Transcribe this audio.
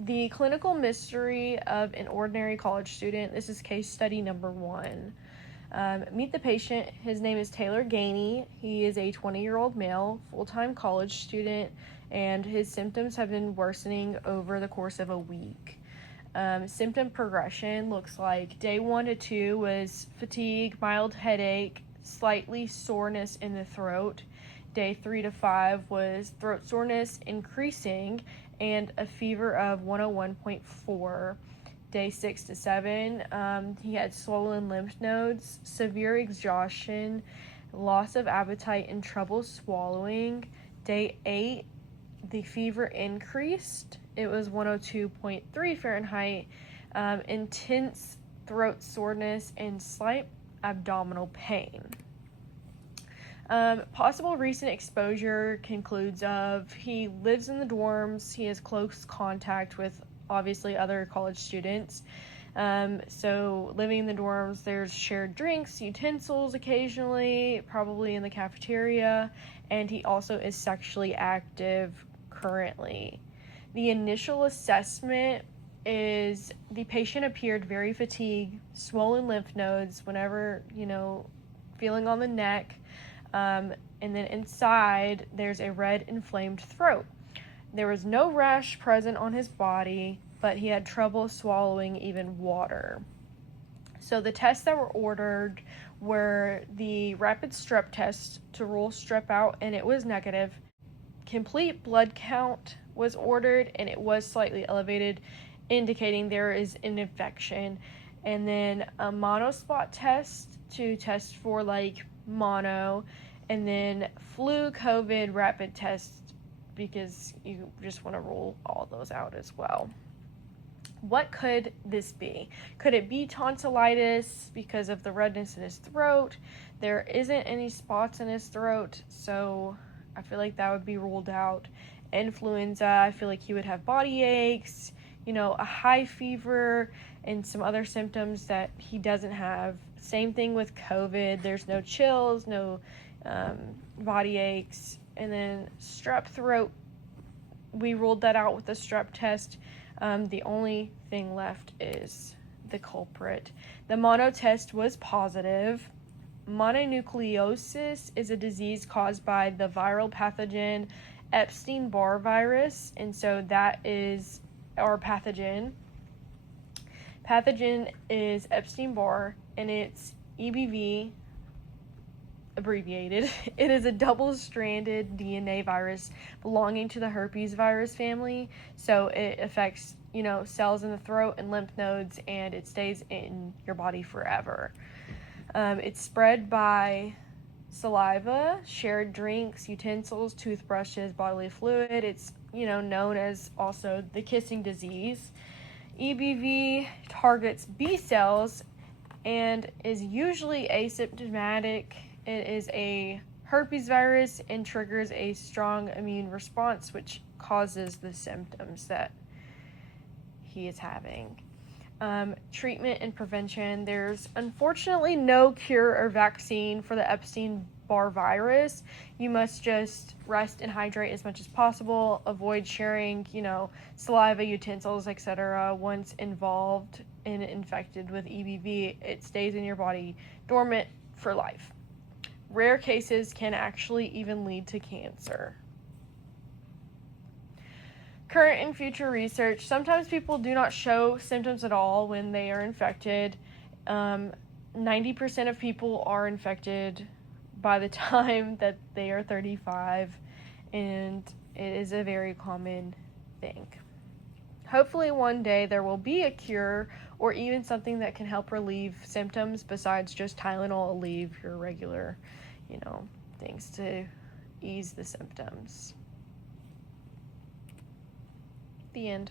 The clinical mystery of an ordinary college student. This is case study number 1. Meet the patient. His name is Taylor Gainey. He is a 20-year-old male, full-time college student, and his symptoms have been worsening over the course of a week. Symptom progression looks like day 1 to 2 was fatigue, mild headache, slightly soreness in the throat. Day 3 to 5 was throat soreness increasing and a fever of 101.4. Day 6 to 7, he had swollen lymph nodes, severe exhaustion, loss of appetite, and trouble swallowing. Day 8, the fever increased. It was 102.3 Fahrenheit, intense throat soreness, and slight abdominal pain. Possible recent exposure concludes of he lives in the dorms, he has close contact with obviously other college students. So living in the dorms, there's shared drinks, utensils occasionally, probably in the cafeteria, and he also is sexually active currently. The initial assessment is the patient appeared very fatigued, swollen lymph nodes whenever, feeling on the neck, and then inside there's a red inflamed throat. There was no rash present on his body, but he had trouble swallowing even water. So the tests that were ordered were the rapid strep test to rule strep out, and it was negative. Complete blood count was ordered, and it was slightly elevated, indicating there is an infection. And then a monospot test to test for mono, and then flu COVID rapid test because you just want to rule all those out as well. What could this be? Could it be tonsillitis because of the redness in his throat? There isn't any spots in his throat, so I feel like that would be ruled out. Influenza, I feel like he would have body aches, a high fever, and some other symptoms that he doesn't have. Same thing with COVID. There's no chills, no body aches. And then strep throat, we ruled that out with the strep test. The only thing left is the culprit. The mono test was positive. Mononucleosis is a disease caused by the viral pathogen Epstein-Barr virus, and so that is our pathogen. Pathogen is Epstein-Barr, and it's EBV, abbreviated. It is a double-stranded DNA virus belonging to the herpes virus family, so it affects, cells in the throat and lymph nodes, and it stays in your body forever. It's spread by saliva, shared drinks, utensils, toothbrushes, bodily fluid. It's, known as also the kissing disease. EBV targets B cells and is usually asymptomatic. It is a herpes virus and triggers a strong immune response, which causes the symptoms that he is having. Treatment and prevention. There's unfortunately no cure or vaccine for the Epstein-Barr virus. You must just rest and hydrate as much as possible. Avoid sharing, saliva, utensils, etc. Once involved and infected with EBV, it stays in your body dormant for life. Rare cases can actually even lead to cancer. Current and future research. Sometimes people do not show symptoms at all when they are infected. 90% of people are infected by the time that they are 35, and it is a very common thing. Hopefully one day there will be a cure or even something that can help relieve symptoms besides just Tylenol, Aleve, your regular, things to ease the symptoms. The end.